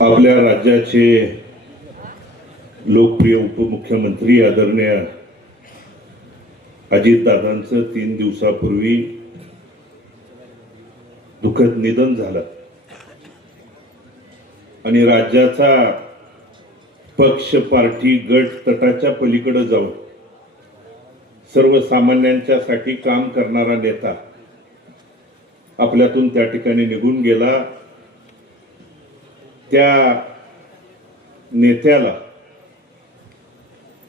आपल्या राज्याचे लोकप्रिय उपमुख्यमंत्री आदरणीय अजितदादांचं तीन दिवसापूर्वी दुःखद निधन झालं. आणि राज्याचा पक्ष पार्टी गट तटाच्या पलीकडे जाऊन सर्वसामान्यांच्यासाठी काम करणारा नेता आपल्यातून त्या ठिकाणी निघून गेला. त्या नेत्याला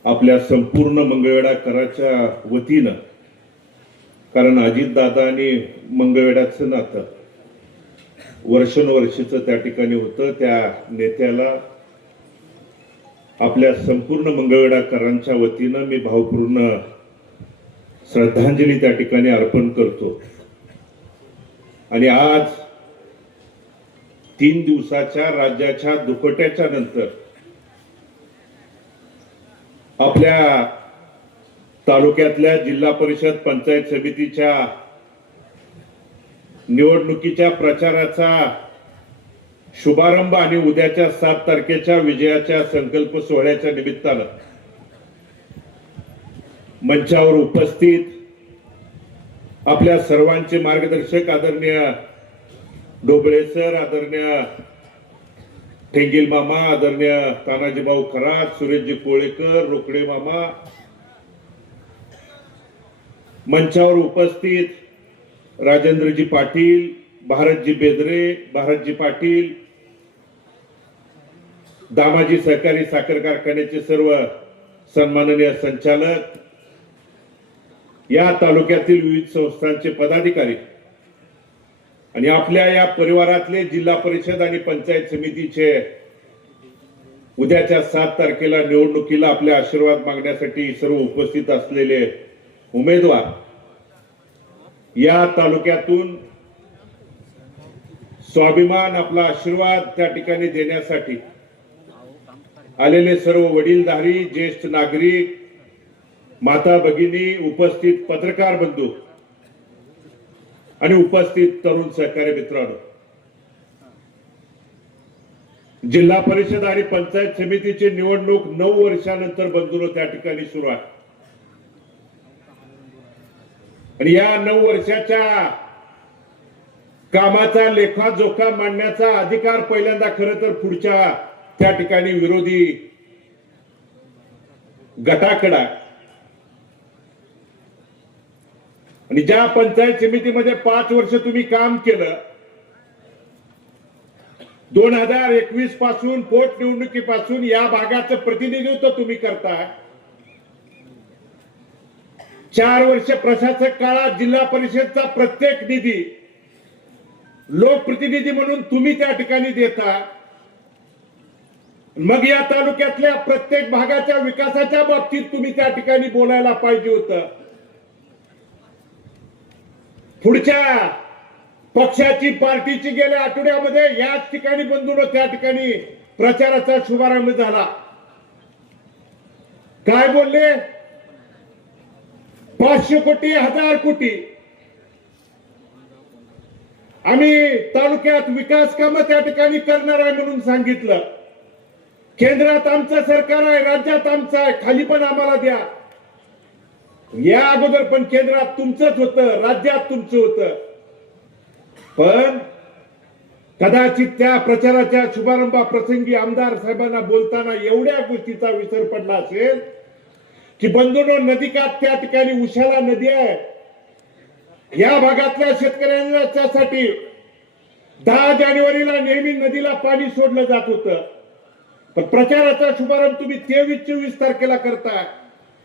आपल्या संपूर्ण मंगळवेढा कराच्या वतीनं कारण अजितदादा आणि मंगळवेढाचं नातं वर्षानुवर्षीचं त्या ठिकाणी होतं. त्या नेत्याला आपल्या संपूर्ण मंगळवेढाकरांच्या वतीनं मी भावपूर्ण श्रद्धांजली त्या ठिकाणी अर्पण करतो. आणि आज तीन दिवसाच्या राज्याच्या दुखट्याच्या नंतर आपल्या तालुक्यातल्या जिल्हा परिषद पंचायत समितीच्या निवडणुकीच्या प्रचाराचा शुभारंभ आणि उद्याच्या सात तारखेच्या विजयाच्या संकल्प सोहळ्याच्या निमित्तानं मंचावर उपस्थित आपल्या सर्वांचे मार्गदर्शक आदरणीय डोबळे सर आदरणीय ठेंगील मामा आदरणीय तानाजीभाऊ खरात सुरेशजी कोळेकर रोकडे मामा. मंचावर उपस्थित राजेंद्रजी पाटील भारतजी बेदरे भारतजी पाटील दामाजी सहकारी साखर कारखान्याचे सर्व सन्माननीय संचालक या तालुक्यातील विविध संस्थांचे पदाधिकारी आणि आपल्या या परिवारातले जिल्हा परिषद आणि पंचायत समितीचे उद्याच्या सात तारखेला निवडणुकीला आपले आशीर्वाद मागण्यासाठी सर्व उपस्थित असलेले उमेदवार या तालुक्यातून स्वाभिमान आपला आशीर्वाद त्या ठिकाणी देण्यासाठी आलेले सर्व वडीलधारी ज्येष्ठ नागरिक माता भगिनी उपस्थित पत्रकार बंधू आणि उपस्थित तरुण सहकारी मित्रांनो जिल्हा परिषद आणि पंचायत समितीची निवडणूक नऊ वर्षानंतर बंधून त्या ठिकाणी सुरू आहे. आणि या नऊ वर्षाच्या कामाचा लेखाजोखा मांडण्याचा अधिकार पहिल्यांदा खरं तर पुढच्या त्या ठिकाणी विरोधी गटाकडा आहे. आणि ज्या पंचायत समितीमध्ये पाच वर्ष तुम्ही काम केलं दोन हजार एकवीसपासून पोटनिवडणुकीपासून या भागाचं प्रतिनिधित्व तुम्ही करताय. चार वर्ष प्रशासक काळात जिल्हा परिषदचा प्रत्येक निधी लोकप्रतिनिधी म्हणून तुम्ही त्या ठिकाणी देता. मग या तालुक्यातल्या प्रत्येक भागाच्या विकासाच्या बाबतीत तुम्ही त्या ठिकाणी बोलायला पाहिजे होतं. पुढच्या पक्षाची पार्टीची गेल्या आठवड्यामध्ये याच ठिकाणी बंधून त्या ठिकाणी प्रचाराचा शुभारंभ झाला. काय बोलले? पाचशे कोटी हजार कोटी. आम्ही तालुक्यात विकास कामं त्या ठिकाणी करणार आहे म्हणून सांगितलं. केंद्रात आमचं सरकार आहे राज्यात आमचं आहे खाली पण आम्हाला द्या. या अगोदर पण केंद्रात तुमचंच होतं राज्यात तुमचं होतं. पण कदाचित त्या प्रचाराच्या शुभारंभा प्रसंगी आमदार साहेबांना बोलताना एवढ्या गोष्टीचा विसर पडला असेल की बंधुनो नदीकाठ त्या ठिकाणी उशाला नदी आहे. या भागातल्या शेतकऱ्यांसाठी दहा जानेवारीला नेहमी नदीला पाणी सोडलं जात होतं. पण प्रचाराचा शुभारंभ तुम्ही तेवीस चोवीस तारखेला करताय.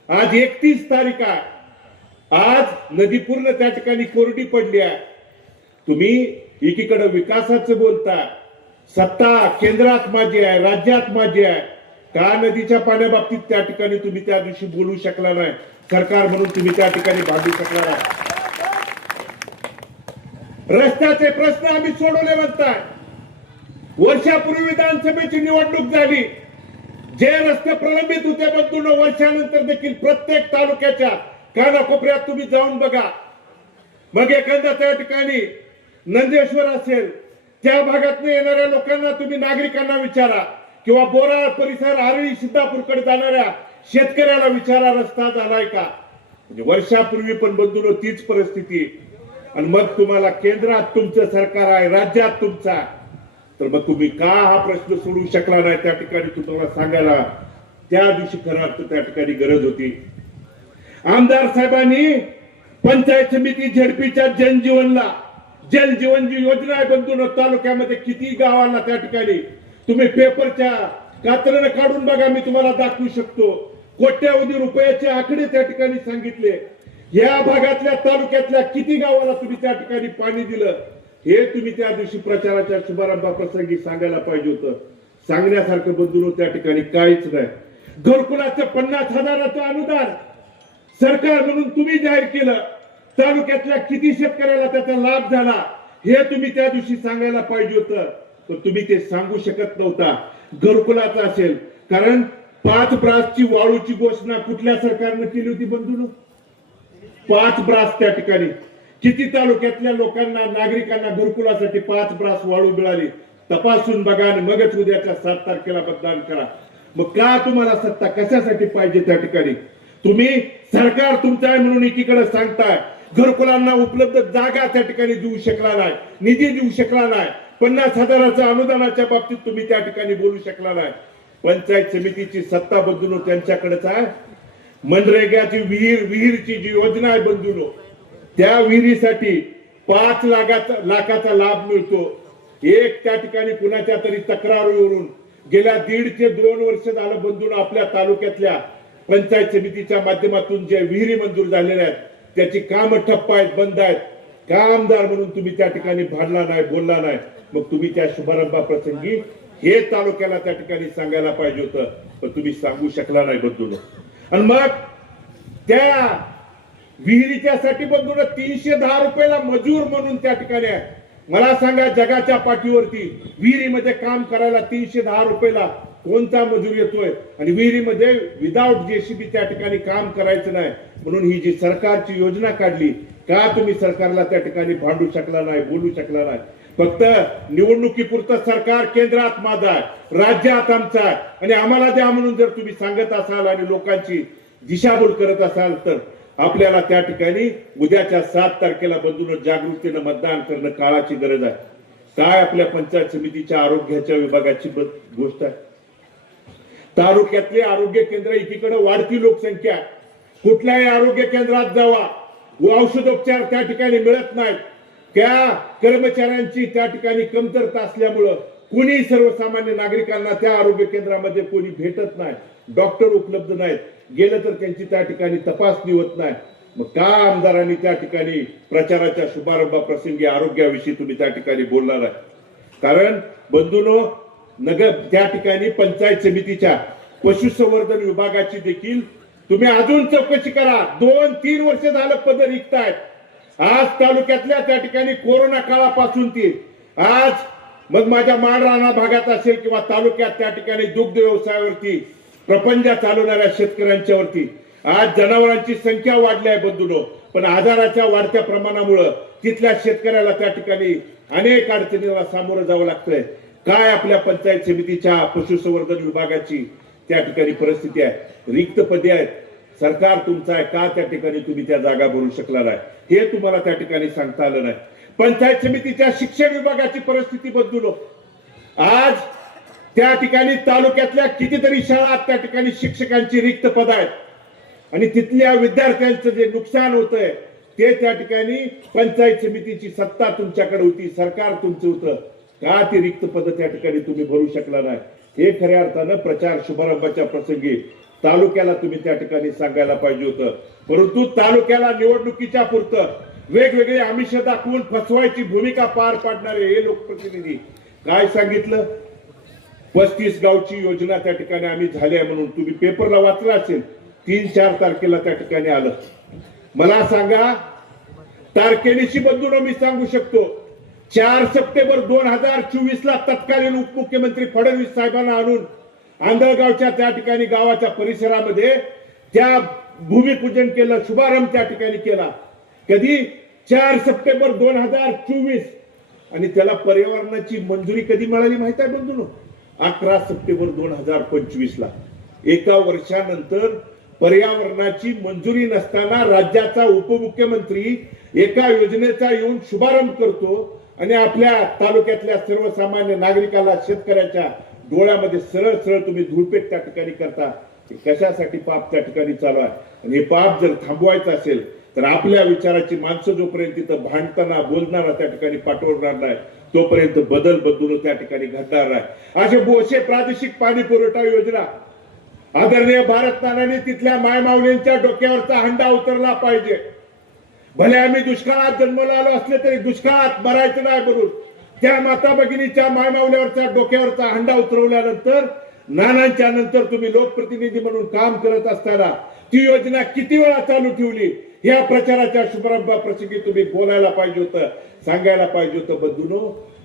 आज एकतीस तारीख आहे. आज नदी पूर्ण त्या ठिकाणी कोरडी पडली आहे. तुम्ही एकीकडे विकासाचं बोलता सत्ता केंद्रात माझी आहे राज्यात माझी आहे. का नदीच्या पाण्याबाबतीत त्या ठिकाणी तुम्ही त्या दिवशी बोलू शकला नाही? सरकार म्हणून तुम्ही त्या ठिकाणी भागू शकला नाही. रस्त्याचे प्रश्न आम्ही सोडवले म्हणताय. वर्षापूर्वी विधानसभेची निवडणूक झाली. जे रस्ते प्रलंबित होते बंधून वर्षानंतर देखील प्रत्येक तालुक्याच्या कानाकोपऱ्यात तुम्ही जाऊन बघा. मग एखाद्या त्या ठिकाणी नंदेश्वर असेल त्या भागातून येणाऱ्या लोकांना तुम्ही नागरिकांना विचारा किंवा बोराळ परिसर आरळी सिद्धापूरकडे जाणाऱ्या शेतकऱ्याला विचारा रस्ता झालाय का? म्हणजे वर्षापूर्वी पण बंधून तीच परिस्थिती. आणि मग तुम्हाला केंद्रात तुमचं सरकार आहे राज्यात तुमचा आहे. तर मग तुम्ही का हा प्रश्न सोडवू शकला नाही त्या ठिकाणी तुम्हाला सांगायला? त्या दिवशी खरं अर्थ त्या ठिकाणी गरज होती. आमदार साहेबांनी पंचायत समिती झेडपीच्या जनजीवनला जलजीवन जी योजना आहे बंधून तालुक्यामध्ये किती गावांना त्या ठिकाणी? तुम्ही पेपरच्या कात्रणं काढून बघा मी तुम्हाला दाखवू शकतो. कोट्यावधी रुपयाचे आकडे त्या ठिकाणी सांगितले. या भागातल्या तालुक्यातल्या किती गावाला तुम्ही त्या ठिकाणी पाणी दिलं? हे तुम्ही त्या दिवशी प्रचाराच्या शुभारंभाप्रसंगी सांगायला पाहिजे होतं. सांगण्यासारखं बंधून त्या ठिकाणी काहीच नाही. घरकुलाचं पन्नास हजाराचं अनुदान सरकार म्हणून तुम्ही जाहीर केलं. तालुक्यातल्या किती शेतकऱ्याला त्याचा लाभ झाला हे तुम्ही त्या दिवशी सांगायला पाहिजे होतं. पण तुम्ही ते सांगू शकत नव्हता. घरकुलाचा असेल. कारण पाच ब्रासची वाळूची घोषणा कुठल्या सरकारनं केली होती बंधून? पाच ब्रास त्या ठिकाणी. किती तालुक्यातल्या लोकांना नागरिकांना घरकुलासाठी पाच ब्रास वाळू मिळाली. तपासून बघा आणि मगच उद्याच्या सात तारखेला मतदान करा. मग का तुम्हाला सत्ता कशासाठी पाहिजे त्या ठिकाणी? तुम्ही सरकार तुमचं आहे म्हणून एकीकडे सांगताय. घरकुलांना उपलब्ध जागा त्या ठिकाणी देऊ शकला नाही निधी देऊ शकला नाही. पन्नास हजाराच्या अनुदानाच्या बाबतीत तुम्ही त्या ठिकाणी बोलू शकला नाही. पंचायत समितीची सत्ता बदलून त्यांच्याकडेच आहे. मनरेगाची विहीर विहीरची जी योजना आहे बंधून त्या विहिरीसाठी पाच लाखाचा लाखाचा लाभ मिळतो. एक त्या ठिकाणी कुणाच्या तरी तक्रारीवरून गेल्या दीड ते दोन वर्ष झालं बंधून आपल्या तालुक्यातल्या पंचायत समितीच्या माध्यमातून जे विहिरी मंजूर झालेल्या आहेत त्याची कामं ठप्प आहेत बंद आहेत. का आमदार म्हणून तुम्ही त्या ठिकाणी भांडला नाही बोलला नाही. मग तुम्ही त्या शुभारंभाप्रसंगी हे तालुक्याला त्या ठिकाणी सांगायला पाहिजे होतं पण तुम्ही सांगू शकला नाही बंधून. आणि मग त्या विहिरीच्यासाठी बंधून तीनशे दहा रुपयाला मजूर म्हणून त्या ठिकाणी आहे. मला सांगा जगाच्या पाठीवरती विहिरीमध्ये काम करायला तीनशे दहा रुपयाला कोणता मजूर येतोय? आणि विहिरीमध्ये विदाऊट जेसीबी त्या ठिकाणी काम करायचं नाही. म्हणून ही जी सरकारची योजना काढली का तुम्ही सरकारला त्या ठिकाणी भांडू शकला नाही बोलू शकला नाही? फक्त निवडणुकीपुरतं सरकार केंद्रात माझा आहे राज्यात आमचा आहे. आणि आम्हाला द्या म्हणून जर तुम्ही सांगत असाल आणि लोकांची दिशाभूल करत असाल तर. आपल्याला त्या ठिकाणी उद्याच्या सात तारखेला बंधून जागृतीनं मतदान करणं काळाची गरज आहे. काय आपल्या पंचायत समितीच्या आरोग्याच्या विभागाची गोष्ट आहे? तालुक्यातले आरोग्य केंद्र एकीकडे वाढती लोकसंख्या. कुठल्याही आरोग्य केंद्रात जावा. व औषधोपचार त्या ठिकाणी मिळत नाहीत. त्या कर्मचाऱ्यांची त्या ठिकाणी कमतरता असल्यामुळं कोणी सर्वसामान्य नागरिकांना त्या आरोग्य केंद्रामध्ये कोणी भेटत नाही. डॉक्टर उपलब्ध नाहीत. गेलं तर त्यांची त्या ठिकाणी तपासणी होत नाही. मग का आमदारांनी त्या ठिकाणी प्रचाराच्या शुभारंभ प्रसंगी आरोग्याविषयी तुम्ही त्या ठिकाणी बोलणार आहे? कारण बंधूनो नगर त्या ठिकाणी पंचायत समितीच्या पशुसंवर्धन विभागाची देखील तुम्ही अजून चौकशी करा. दोन तीन वर्ष झालं पद रिकतायत आज तालुक्यातल्या त्या ठिकाणी कोरोना काळापासून ती आज मग माझ्या माळराणा भागात असेल किंवा तालुक्यात त्या ठिकाणी दुग्ध व्यवसायावरती प्रपंच चालवणाऱ्या शेतकऱ्यांच्यावरती. आज जनावरांची संख्या वाढली आहे बंधूनो पण आजाराच्या वाढत्या प्रमाणामुळं तिथल्या शेतकऱ्याला त्या ठिकाणी अनेक अडचणीला सामोरं जावं लागतंय. काय आपल्या पंचायत समितीच्या पशुसंवर्धन विभागाची त्या ठिकाणी परिस्थिती आहे? रिक्त पदे आहेत. सरकार तुमचं आहे का त्या ठिकाणी तुम्ही त्या जागा भरू शकला नाही हे तुम्हाला त्या ठिकाणी सांगता आलं नाही. पंचायत समितीच्या शिक्षण विभागाची परिस्थिती बदलू आज त्या ठिकाणी तालुक्यातल्या कितीतरी शाळा त्या ठिकाणी शिक्षकांची रिक्त पद आहेत. आणि तिथल्या विद्यार्थ्यांचं जे नुकसान होतंय ते त्या ठिकाणी पंचायत समितीची सत्ता तुमच्याकडे होती सरकार तुमचं होतं. का ती रिक्त पद त्या ठिकाणी तुम्ही भरू शकला नाही? हे खऱ्या अर्थानं प्रचार शुभारंभाच्या प्रसंगी तालुक्याला तुम्ही त्या ठिकाणी सांगायला पाहिजे होतं. परंतु तालुक्याला निवडणुकीच्या पुरतं वेगवेगळे आमिष दाखवून फसवायची भूमिका पार पाडणारे हे लोकप्रतिनिधी काय सांगितलं? पस्तीस गावची योजना त्या ठिकाणी आम्ही झाली आहे म्हणून तुम्ही पेपरला वाचला असेल तीन चार तारखेला त्या ठिकाणी आलं. मला सांगा तारखेनिशी बंधून मी सांगू शकतो चार सप्टेंबर दोन हजार चोवीस ला तत्कालीन उपमुख्यमंत्री फडणवीस साहेबांना आणून आंधळगावच्या त्या ठिकाणी गावाच्या परिसरामध्ये त्या भूमिपूजन केलं शुभारंभ त्या ठिकाणी केला. कधी? चार सप्टेंबर दोन हजार चोवीस. आणि त्याला पर्यावरणाची मंजुरी कधी मिळाली माहीत आहे बंधून? अकरा सप्टेंबर दोन हजार पंचवीस ला एका वर्षानंतर पर्यावरणाची मंजुरी नसताना राज्याचा उपमुख्यमंत्री एका योजनेचा येऊन शुभारंभ करतो आणि आपल्या तालुक्यातल्या सर्वसामान्य नागरिकाला शेतकऱ्याच्या डोळ्यामध्ये सरळ सरळ तुम्ही धुळपेट त्या ठिकाणी करता. कशासाठी पाप त्या ठिकाणी चालू आहे? आणि हे पाप जर थांबवायचं असेल तर आपल्या विचाराची माणसं जोपर्यंत तिथं भांडताना बोलणारा त्या ठिकाणी पाठवणार नाही तोपर्यंत बदल बदलून त्या ठिकाणी घडणार नाही. असे बोशे प्रादेशिक पाणी पुरवठा योजना आदरणीय भारत नानाने तिथल्या मायमावलींच्या डोक्यावरचा हंडा उतरला पाहिजे. भले आम्ही दुष्काळात जन्मला आलो असले तरी दुष्काळात मरायचं नाही म्हणून त्या माता भगिनीच्या मायमावल्यावरच्या डोक्यावरचा हंडा उतरवल्यानंतर नानांच्या नंतर तुम्ही लोकप्रतिनिधी म्हणून काम करत असताना ती योजना किती वेळा चालू ठेवली? या प्रचाराच्या शुभारंभाप्रसंगी तुम्ही बोलायला पाहिजे होतं. सांगायला पाहिजे होतं बंधूनो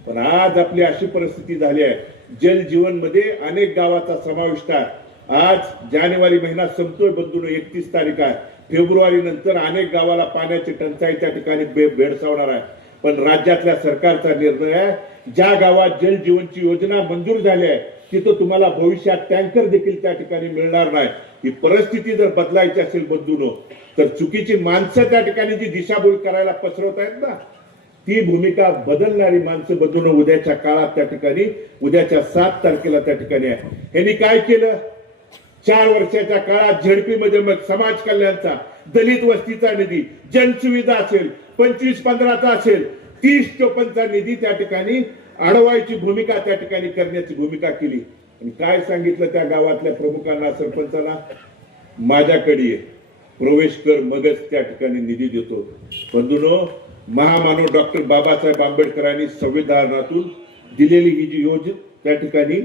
पण आज आपली अशी परिस्थिती झाली आहे. जल जीवनमध्ये अनेक गावाचा समाविष्ट आहे. आज जानेवारी महिना संपतोय बंधून एकतीस तारीख आहे. फेब्रुवारी नंतर अनेक गावाला पाण्याची टंचाई त्या ठिकाणी भेडसावणार आहे. पण राज्यातल्या सरकारचा निर्णय आहे. ज्या गावात जल जीवनची योजना मंजूर झाली आहे तिथं तुम्हाला भविष्यात टँकर देखील त्या ठिकाणी मिळणार नाही. ही परिस्थिती जर बदलायची असेल बंधूनो तर चुकीची माणसं त्या ठिकाणी जी दिशाभूल करायला पसरवत आहेत ना ती भूमिका बदलणारी माणसं बदलून उद्याच्या काळात त्या ठिकाणी उद्याच्या सात तारखेला त्या ठिकाणी आहे. यांनी काय केलं? चार वर्षाच्या काळात झेडपीमध्ये मग समाज कल्याणचा दलित वस्तीचा निधी जनसुविधा असेल पंचवीस पंधराचा असेल तीस चोपनचा निधी त्या ठिकाणी अडवायची भूमिका त्या ठिकाणी करण्याची भूमिका केली. आणि काय सांगितलं त्या गावातल्या प्रमुखांना सरपंचांना? माझ्याकडे ये. प्रवेश कर मगच त्या ठिकाणी निधी देतो. बंधूनो महामानव डॉक्टर बाबासाहेब आंबेडकरांनी संविधानातून दिलेली ही जी योजना त्या ठिकाणी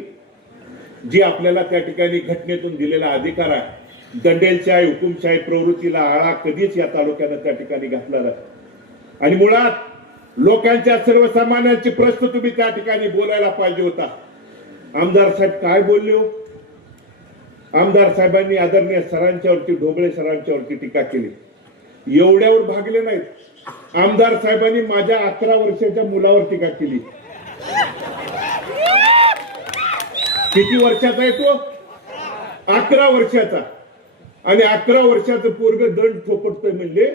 जी आपल्याला त्या ठिकाणी घटनेतून दिलेला अधिकार आहे दंडेलशाही हुकुमशाही प्रवृत्तीला आळा कधीच या तालुक्यानं त्या ठिकाणी घातला नाही. आणि मुळात लोकांच्या सर्वसामान्यांचे प्रश्न तुम्ही त्या ठिकाणी बोलायला पाहिजे होता. आमदार साहेब काय बोलले हो? आमदार साहेबांनी आदरणीय सरांच्यावरती ढोबळे सरांच्यावरती टीका केली. एवढ्यावर भागले नाहीत. आमदार साहेबांनी माझ्या अकरा वर्षाच्या मुलावर टीका केली. किती वर्षाचा आहे तो? अकरा वर्षाचा. आणि अकरा वर्षाचं पोरग दंड थोपटतोय म्हणजे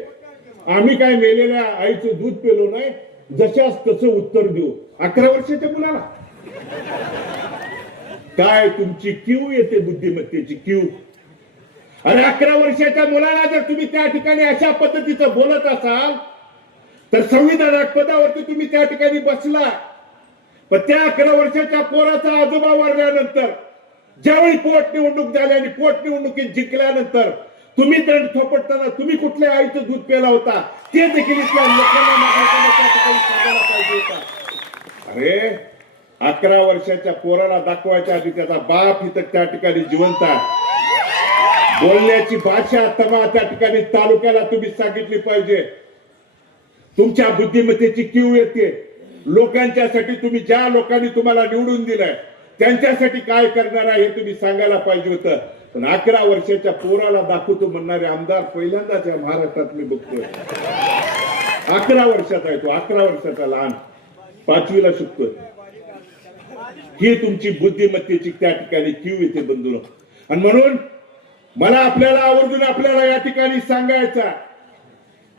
आम्ही काय मेलेल्या आईचं दूध पेलो नाही जशाच तसं उत्तर देऊ. अकरा वर्षाच्या मुलाला. काय तुमची क्यू येते बुद्धिमत्तेची क्यू? अरे अकरा वर्षाच्या मुलाला जर तुम्ही त्या ठिकाणी अशा पद्धतीचं बोलत असाल तर संविधानात पदावरती तुम्ही त्या ठिकाणी बसला. पण त्या अकरा वर्षाच्या पोराचा आजोबा वारल्यानंतर ज्यावेळी पोट निवडणूक झाली आणि पोट निवडणुकीत जिंकल्यानंतर तुम्ही दंड थोपटताना तुम्ही कुठल्या आईचं दूध पेला होता? ते देखील इथल्या लोकांना पाहिजे होता. अरे अकरा वर्षाच्या पोराला दाखवायच्या आधी त्याचा बाप इथं त्या ठिकाणी जिवंत आहे. बोलण्याची भाषा तमा त्या ठिकाणी तालुक्याला तुम्ही सांगितली पाहिजे. तुमच्या बुद्धिमत्तेची किव येते. लोकांच्यासाठी तुम्ही ज्या लोकांनी तुम्हाला निवडून दिलंय त्यांच्यासाठी काय करणार आहे हे तुम्ही सांगायला पाहिजे होतं. पण अकरा वर्षाच्या पोराला दाखवतो म्हणणारे आमदार पहिल्यांदाच या महाराष्ट्रात मी बघतोय. अकरा वर्षाचा आहे तो अकरा वर्षाचा लहान. पाचवीला शिकतोय ही तुमची बुद्धिमत्तेची त्या ठिकाणी किव येते बंधू आणि म्हणून मला आपल्याला आवर्जून आपल्याला या ठिकाणी सांगायचा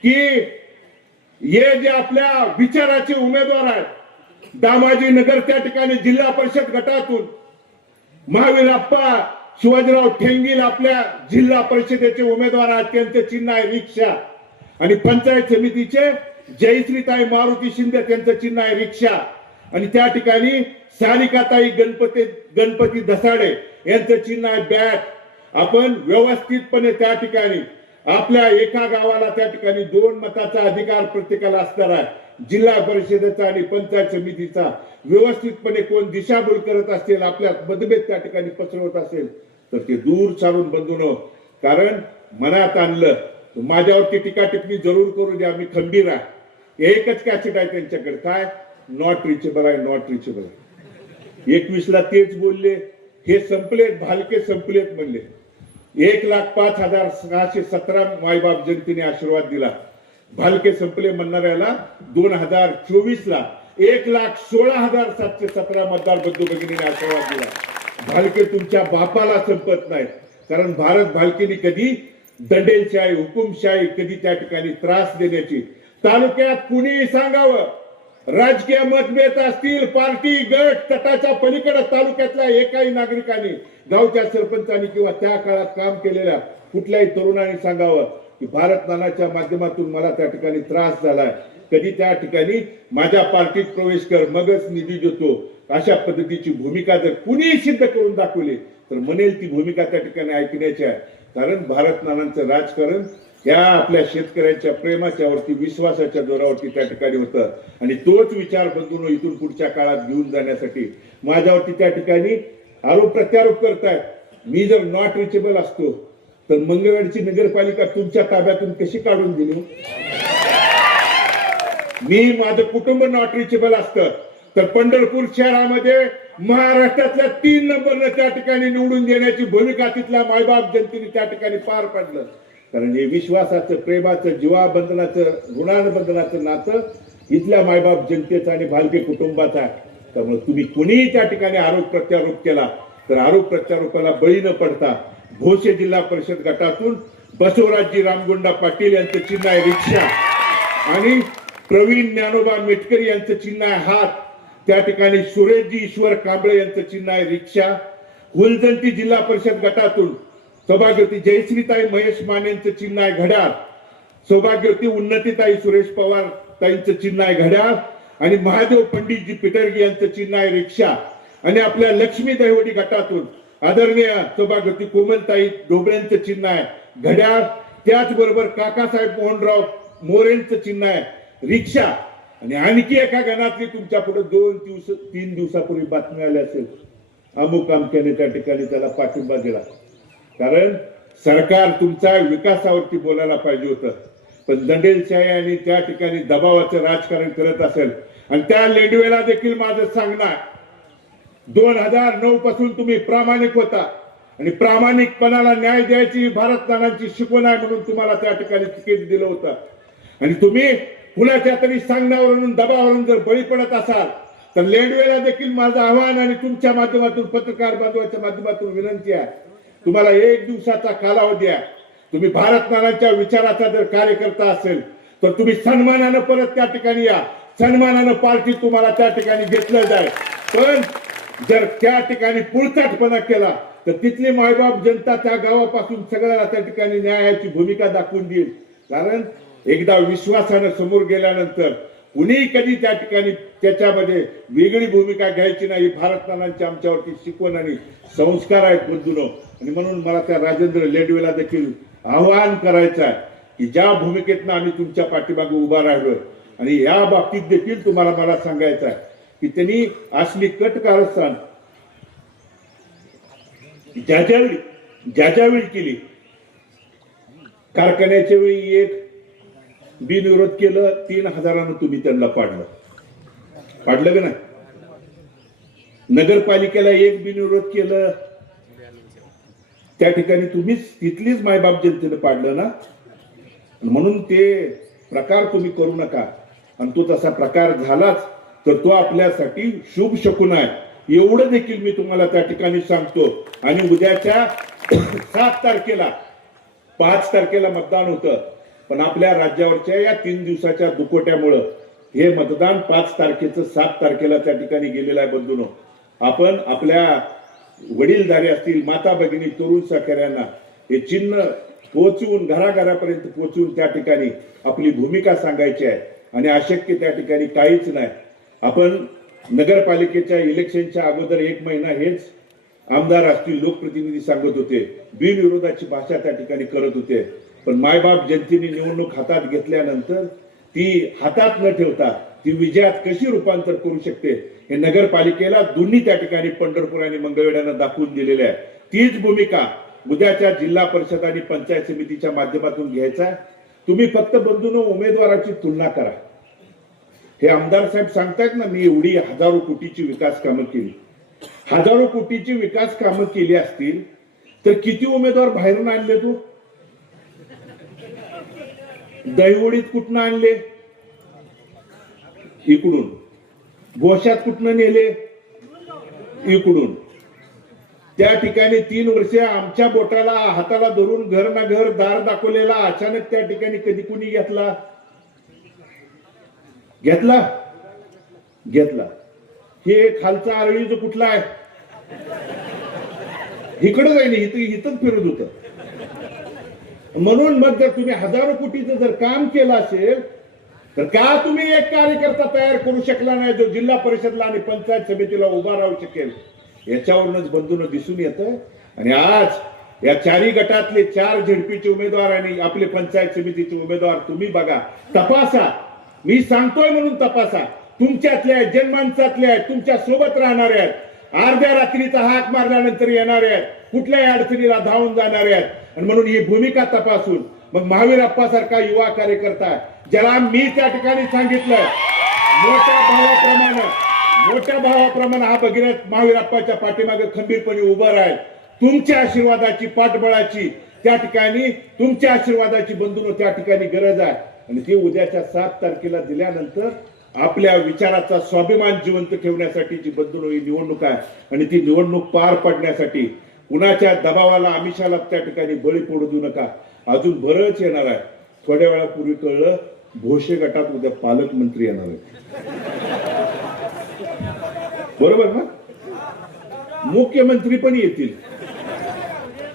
की हे जे आपल्या विचाराचे उमेदवार आहेत दामाजी नगर त्या ठिकाणी जिल्हा परिषद गटातून महावीर अप्पा शिवाजीराव ठेंगील आपल्या जिल्हा परिषदेचे उमेदवार आहेत. त्यांचे चिन्ह आहे रिक्षा. आणि पंचायत समितीचे जयश्रीताई मारुती शिंदे त्यांचं चिन्ह आहे रिक्षा. आणि त्या ठिकाणी सारिकाताई गणपती गणपती धसाडे यांचं चिन्ह आहे बॅट. आपण व्यवस्थितपणे त्या ठिकाणी आपल्या एका गावाला त्या ठिकाणी दोन मताचा अधिकार प्रत्येकाला असणार आहे. जिल्हा परिषदेचा आणि पंचायत समितीचा. व्यवस्थितपणे कोण दिशाभूल करत असेल आपल्या मतभेद त्या ठिकाणी पसरवत असेल तर ते दूर सारून बंधून कारण मनात आणलं माझ्यावरती टीका टिप्पणी जरूर करू द्या मी खंबीर आहे. एकच कॅसेट आहे त्यांच्याकडे. काय? नॉट रिचेबल आहे नॉट रिचेबल आहे. एकवीस ला तेच बोलले हे संपलेत भालके संपलेत म्हणले. एक लाख पाच हजार सहाशे सतरा मायबाप जनतेने आशीर्वाद दिला. भालके संपले म्हणणाऱ्याला दोन हजार चोवीस ला एक लाख सोळा हजार सातशे सतरा मतदार बंधू भगिनीने आशीर्वाद दिला. भालके तुमच्या बापाला संपत नाहीत. कारण भारत भालकेने कधी दंडेलशाही हुकुमशाही कधी त्या ठिकाणी त्रास देण्याची. तालुक्यात कुणीही सांगावं. राजकीय मतभेद असतील पार्टी गट तटाच्या पलीकडे तालुक्यातल्या एकाही नागरिकाने गावच्या सरपंचांनी किंवा त्या काळात काम केलेल्या कुठल्याही तरुणाने सांगावं की भारत नानाच्या माध्यमातून मला त्या ठिकाणी त्रास झालाय. कधी त्या ठिकाणी माझ्या पार्टीत प्रवेश कर मगच निधी देतो. अशा पद्धतीची भूमिका जर कुणीही सिद्ध करून दाखवली तर म्हणेल ती भूमिका त्या ठिकाणी ऐकण्याची आहे. कारण भारत नानांचं राजकारण या आपल्या शेतकऱ्यांच्या प्रेमाच्या वरती विश्वासाच्या जोरावरती त्या ठिकाणी होतं. आणि तोच विचार बदलून इथून पुढच्या काळात घेऊन जाण्यासाठी माझ्यावरती त्या ठिकाणी आरोप प्रत्यारोप करतायत. मी जर नॉट रिचेबल असतो तर मंगळवारची नगरपालिका तुमच्या ताब्यातून कशी काढून दिली? मी माझं कुटुंब नॉट रिचेबल असतं. तर पंढरपूर शहरामध्ये महाराष्ट्रातल्या तीन नंबरनं त्या ठिकाणी निवडून देण्याची भूमिका तिथल्या मायबाप जनतेने त्या ठिकाणी पार पाडलं. कारण हे विश्वासाचं प्रेमाचं जीवाबंधनाचं ऋणानुबंधनाचं नातं इथल्या मायबाप जनतेचं आणि भालके कुटुंबाचं आहे. त्यामुळे तुम्ही कुणीही त्या ठिकाणी आरोप प्रत्यारोप केला तर आरोप प्रत्यारोपाला बळी न पडता भोसे जिल्हा परिषद गटातून बसवराजजी रामगोंडा पाटील यांचं चिन्ह आहे रिक्षा. आणि प्रवीण ज्ञानोबा मेटकरी यांचं चिन्ह आहे हात. त्या ठिकाणी सुरेशजी ईश्वर कांबळे यांचं चिन्ह आहे रिक्षा. हुलजंती जिल्हा परिषद गटातून सौभाग्यवती जयश्रीताई महेश मानेंचं चिन्ह आहे घड्याळ. सौभाग्यवती उन्नतीताई सुरेश पवार ताईंचं चिन्ह आहे घड्याळ. आणि महादेव पंडितजी पिटरगी यांचं चिन्ह आहे रिक्षा. आणि आपल्या लक्ष्मी दैवटी गटातून आदरणीय सौभाग्यवती कोमलताई डोबळेंचं चिन्ह आहे घड्याळ. त्याचबरोबर काकासाहेब मोहनराव मोरेंचं चिन्ह आहे रिक्षा. आणि आणखी एका गणातली तुमच्यापुढे दोन दिवस तीन दिवसापूर्वी बातमी आली असेल. अमुक अमक्याने त्या ठिकाणी त्याला पाठिंबा दिला. कारण सरकार तुमच्या विकासावरती बोलायला पाहिजे होतं. पण दंडेलशाही आणि त्या ठिकाणी दबावाचं राजकारण करत असेल. आणि त्या लेंडवेला देखील माझं सांगणार. दोन हजार नऊ पासून तुम्ही प्रामाणिक होता. आणि प्रामाणिकपणाला न्याय द्यायची भारत नानांची शिकवण आहे म्हणून तुम्हाला त्या ठिकाणी तिकीट दिलं होतं. आणि तुम्ही कुणाच्या तरी सांगण्यावरून दबावावरून जर बळी पडत असाल तर लेंडवेला देखील माझं आव्हान आणि तुमच्या माध्यमातून पत्रकार बांधवाच्या माध्यमातून विनंती आहे. तुम्हाला एक दिवसाचा कालावधी आहे. तुम्ही भारत नानांच्या विचाराचा जर कार्यकर्ता असेल तर तुम्ही सन्मानानं परत त्या ठिकाणी या. सन्मानानं पार्टी तुम्हाला त्या ठिकाणी घेतलं जाईल पण जर त्या ठिकाणी पुळचाटपणा केला तर तिथली मायबाप जनता त्या गावापासून सगळ्याला त्या ठिकाणी न्यायाची भूमिका दाखवून देईल. कारण एकदा विश्वासानं समोर गेल्यानंतर कुणीही कधी त्या ठिकाणी त्याच्यामध्ये वेगळी भूमिका घ्यायची नाही. भारत नानांची आमच्यावरती शिकवण आणि संस्कार आहेत बंधूनो. आणि म्हणून मला त्या राजेंद्र लेडवेला देखील आवाहन करायचं आहे की ज्या भूमिकेतनं आम्ही तुमच्या पाठीमागे उभा राहिलो आणि या बाबतीत देखील तुम्हाला मला सांगायचं आहे की त्यांनी असली कट कारस्थान ज्या ज्यावेळी ज्या ज्यावेळी केली. कारखान्याच्या वेळी एक बिनविरोध केलं तीन हजारानं तुम्ही त्यांना पाडलं. पाडलं का नाही? नगरपालिकेला एक बिनविरोध केलं त्या ठिकाणी तुम्हीच तिथलीच मायबाप जनतेनं पाडलं ना? म्हणून ते प्रकार तुम्ही करू नका. आणि तो तसा प्रकार झालाच तर तो आपल्यासाठी शुभ शकून आहे. एवढं देखील मी तुम्हाला त्या ठिकाणी सांगतो. आणि उद्याच्या सात तारखेला पाच तारखेला मतदान होतं. पण आपल्या राज्यावरच्या या तीन दिवसाच्या दुकोट्यामुळं हे मतदान पाच तारखेचं सात तारखेला त्या ठिकाणी गेलेलं आहे बंधून. आपण आपल्या वडीलधारी असतील माता भगिनी तरुण सहकाऱ्यांना हे चिन्ह पोचवून घराघरापर्यंत पोचवून त्या ठिकाणी आपली भूमिका सांगायची आहे. आणि अशक्य त्या ठिकाणी काहीच नाही. आपण नगरपालिकेच्या इलेक्शनच्या अगोदर एक महिना हेच आमदार असतील लोकप्रतिनिधी सांगत होते. बिनविरोधाची भाषा त्या ठिकाणी करत होते. पण मायबाप जनतेने निवडणूक हातात घेतल्यानंतर ती हातात न ठेवता ती विजयात कशी रूपांतर करू शकते हे नगरपालिकेला दोन्ही त्या ठिकाणी पंढरपूर आणि मंगळवेढ्यानं दाखवून दिलेले आहे. तीच भूमिका उद्याच्या जिल्हा परिषद आणि पंचायत समितीच्या माध्यमातून घ्यायचा तुम्ही फक्त बंधून उमेदवाराची तुलना करा. हे आमदार साहेब सांगतायत ना मी एवढी हजारो कोटीची विकास कामं केली. हजारो कोटीची विकास कामं केली असतील तर किती उमेदवार बाहेरून आणले तू हो? दहीवडीत कुठनं आणले? इकडून. गोशात कुठनं नेले? इकडून. त्या ठिकाणी तीन वर्ष आमच्या बोटाला हाताला धरून घर ना घर दार दाखवलेला अचानक त्या ठिकाणी कधी कुणी घेतला? घेतला? घेतला. हे खालचा आरळी जो कुठला आहे? इकडं जाईल इथं इथंच फिरत होत. म्हणून मग जर तुम्ही हजारो कोटीचं जर काम केलं असेल तर का तुम्ही एक कार्यकर्ता तयार करू शकला नाही जो जिल्हा परिषदला आणि पंचायत समितीला उभा राहू शकेल? याच्यावरूनच बंधून दिसून येत. आणि आज या चारही गटातले चार झेडपीचे उमेदवार आणि आपले पंचायत समितीचे उमेदवार तुम्ही बघा. तपासा. मी सांगतोय म्हणून तपासा. तुमच्यातले आहेत जनमानसातले आहेत तुमच्यासोबत राहणारे आहेत. अर्ध्या रात्रीचा हाक मारल्यानंतर येणारे आहेत. कुठल्याही अडचणीला धावून जाणारे आहेत. आणि म्हणून ही भूमिका तपासून मग महावीर अप्पासारखा युवा कार्यकर्ता ज्याला मी त्या ठिकाणी सांगितलं मोठ्या भावाप्रमाणे मोठ्या भावाप्रमाणे हा भगीरथ महावीर अप्पाच्या पाठीमागे खंबीरपणे उभं राहील. तुमच्या आशीर्वादाची पाठबळाची त्या ठिकाणी तुमच्या आशीर्वादाची बंधून त्या ठिकाणी गरज आहे. आणि ती उद्याच्या सात तारखेला दिल्यानंतर आपल्या विचाराचा स्वाभिमान जिवंत ठेवण्यासाठीची बंधून ही निवडणूक आहे आणि ती निवडणूक पार पाडण्यासाठी कुणाच्या दबावाला आमिषाला त्या ठिकाणी बळी पडू देऊ नका. अजून बरंच येणार आहे. थोड्या वेळापूर्वी कळलं भोसे गटात उद्या पालकमंत्री येणार आहेत. बरोबर ना? मुख्यमंत्री पण येतील.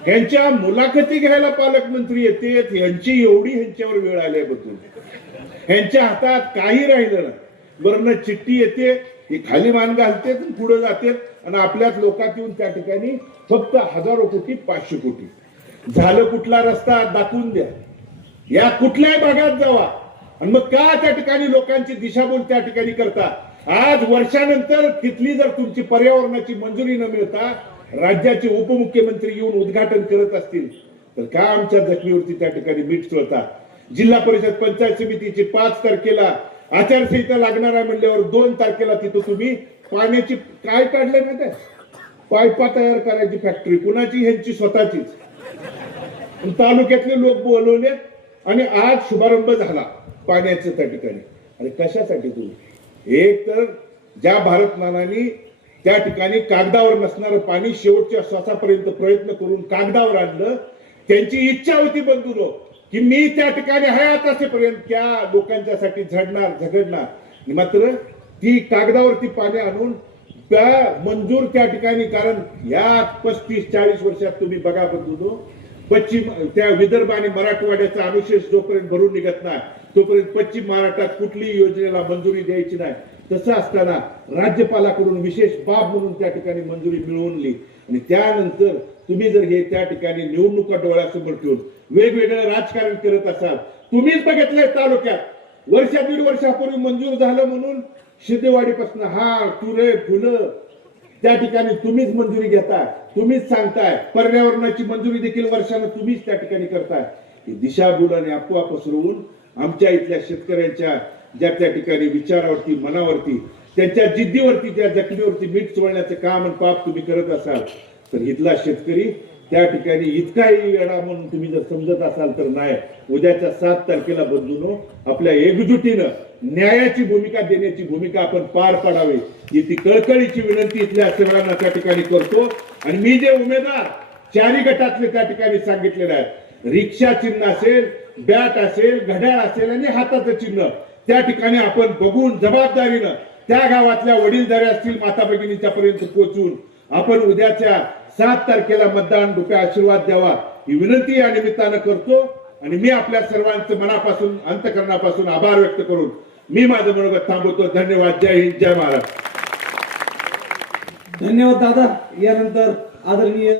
ह्यांच्या मुलाखती घ्यायला पालकमंत्री येतात यांची एवढी ह्यांच्यावर वेळ आली बघून. ह्यांच्या हातात काही राहिलं ना बरं ना चिठ्ठी येते ही खाली मान घालते पुढे जाते आणि आपल्याच लोकात येऊन त्या ठिकाणी फक्त हजारो कोटी पाचशे कोटी. झालं कुठला रस्ता दाखवून द्या. या कुठल्याही भागात जावा. आणि मग का त्या ठिकाणी लोकांची दिशाभूल त्या ठिकाणी करता? आज वर्षानंतर तिथली जर तुमची पर्यावरणाची मंजुरी न मिळता राज्याचे उपमुख्यमंत्री येऊन उद्घाटन करत असतील तर का आमच्या जखमीवरती त्या ठिकाणी मीठ चोळता? जिल्हा परिषद पंचायत समितीची पाच तारखेला आचारसंहिता लागणार आहे म्हणल्यावर दोन तारखेला तिथं तुम्ही पाण्याची काय काढलंय माहिती आहे? पायपा तयार करायची फॅक्टरी कुणाची? ह्यांची स्वतःचीच. तालुक्यातले लोक बोलवले आणि आज शुभारंभ झाला पाण्याचं त्या ठिकाणी. आणि कशासाठी तुम्ही? एक तर ज्या भारत त्या ठिकाणी कागदावर नसणारं पाणी शेवटच्या श्वासापर्यंत प्रयत्न करून कागदावर आणलं त्यांची इच्छा होती बंधुरो की मी त्या ठिकाणी हाय असेपर्यंत त्या लोकांच्यासाठी झडणार झगडणार. मात्र ती कागदावरती पाणी आणून त्या मंजूर त्या ठिकाणी कारण या पस्तीस चाळीस वर्षात तुम्ही बघा बंधुनो पश्चिम त्या विदर्भ आणि मराठवाड्याचा अनुशेष जोपर्यंत भरून निघत नाही तोपर्यंत पश्चिम महाराष्ट्रात कुठलीही योजनेला मंजुरी द्यायची नाही. तसं असताना राज्यपालाकडून विशेष बाब म्हणून त्या ठिकाणी मंजुरी मिळवली. आणि त्यानंतर तुम्ही जर हे त्या ठिकाणी निवडणुका डोळ्यासमोर ठेवून वेगवेगळं राजकारण करत असाल तुम्हीच बघितलंय तालुक्यात. वर्षा दीड वर्षापूर्वी मंजूर झालं म्हणून शिंदेवाडीपासून हार तुरे फुलं त्या ठिकाणी तुम्हीच मंजुरी घेताय तुम्हीच सांगताय पर्यावरणाची मंजुरी देखील वर्षानं तुम्हीच त्या ठिकाणी करताय. ही दिशाभूल आणि अफवा पसरवून आमच्या इथल्या शेतकऱ्यांच्या ज्या त्या ठिकाणी विचारावरती मनावरती त्यांच्या जिद्दीवरती त्या जखमीवरती मीठ चोळण्याचं काम आणि पाप तुम्ही करत असाल तर इथला शेतकरी त्या ठिकाणी इतकाही वेळा म्हणून तुम्ही जर समजत असाल तर नाही. उद्याच्या सात तारखेला बदलून आपल्या एकजुटीनं न्यायाची भूमिका देण्याची भूमिका आपण पार पाडावी. ही कळकळीची विनंती इथल्या सर्वांना त्या ठिकाणी करतो. आणि मी जे उमेदवार चारी गटातले त्या ठिकाणी सांगितलेले आहेत रिक्षा चिन्ह असेल बॅट असेल घड्याळ असेल आणि हाताचं चिन्ह त्या ठिकाणी आपण बघून जबाबदारीनं त्या गावातल्या वडीलधारे असतील माता भगिनीच्या पर्यंत पोहोचून आपण उद्याच्या सात तारखेला मतदान रुपये आशीर्वाद द्यावा ही विनंती या निमित्तानं करतो. आणि मी आपल्या सर्वांचं मनापासून अंतकरणापासून आभार व्यक्त करून मी माझं मनोगत थांबवतो. धन्यवाद. जय हिंद जय महाराष्ट्र. धन्यवाद दादा. यानंतर आदरणीय